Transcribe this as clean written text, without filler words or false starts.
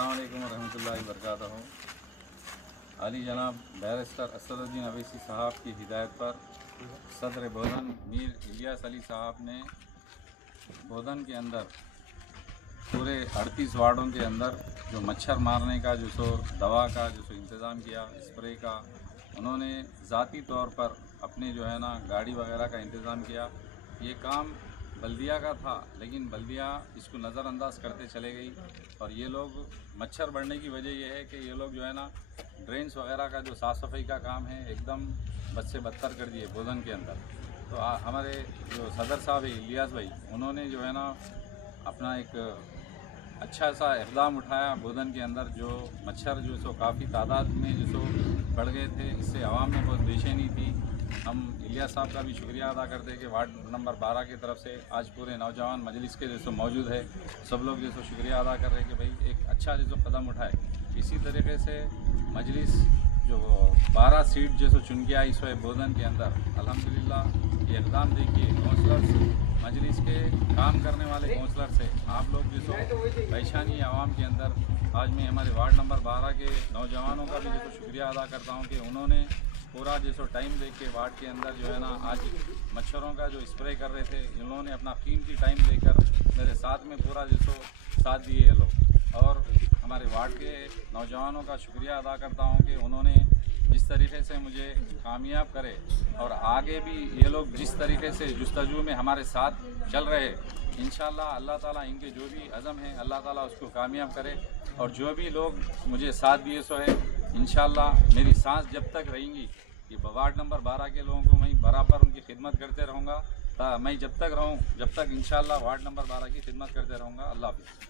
अस्सलाम वालेकुम रहमतुल्लाहि वबरकातुहू। अली जनाब बैरिस्टर असदुद्दीन अवैसी साहब की हिदायत पर सदर बोधन मीर इलियास अली साहब ने बोधन के अंदर पूरे 38 वार्डों के अंदर जो मच्छर मारने का जो सो दवा का जो सो इंतज़ाम किया, स्प्रे का, उन्होंने ज़ाती तौर पर अपने जो है ना गाड़ी वगैरह का इंतज़ाम किया। ये काम बल्दिया का था, लेकिन बल्दिया इसको नज़रअंदाज करते चले गई और ये लोग मच्छर बढ़ने की वजह ये है कि ये लोग जो है ना ड्रेन्स वगैरह का जो साफ़ सफाई का काम है एकदम बद से बदतर कर दिए बोधन के अंदर। तो हमारे जो सदर साहब है इलियास भाई, उन्होंने जो है ना अपना एक अच्छा सा इक़दाम उठाया बोधन के अंदर। जो मच्छर जो सो काफ़ी तादाद में जो सो बढ़ गए थे, इससे आवाम में बहुत बेचैनी थी। हम इलियास साहब का भी शुक्रिया अदा करते हैं कि वार्ड नंबर 12 की तरफ से आज पूरे नौजवान मजलिस के जैसे मौजूद है, सब लोग जैसे शुक्रिया अदा कर रहे हैं कि भाई एक अच्छा जैसे कदम उठाए। इसी तरीके से मजलिस जो 12 सीट जैसे चुन के आई सो बोधन के अंदर, अल्हम्दुलिल्लाह ये इक़दाम देखिए काउंसलर्स, मजलिस के काम करने वाले काउंसलर से आप लोग जो परेशानी आवाम के अंदर। आज मैं हमारे वार्ड नंबर 12 के नौजवानों का भी जो शुक्रिया अदा करता हूँ कि उन्होंने पूरा जैसो टाइम देख के वार्ड के अंदर जो है ना आज मच्छरों का जो स्प्रे कर रहे थे, इन्होंने अपना कीमती टाइम देकर मेरे साथ में पूरा जैसो साथ दिए ये लोग। और हमारे वार्ड के नौजवानों का शुक्रिया अदा करता हूँ कि उन्होंने जिस तरीके से मुझे कामयाब करे और आगे भी ये लोग जिस तरीके से जुस्तजू में हमारे साथ चल रहे, इंशाअल्लाह अल्लाह ताला इनके जो भी अज़म है अल्लाह ताला उसको कामयाब करे। और जो भी लोग मुझे साथ दिए सो है, इंशाअल्लाह मेरी सांस जब तक रहेंगी ये वार्ड नंबर 12 के लोगों को मैं बराबर उनकी खिदमत करते रहूँगा। मैं जब तक रहूँ, जब तक इंशाअल्लाह वार्ड नंबर 12 की खिदमत करते रहूँगा। अल्लाह हाफ़िज़।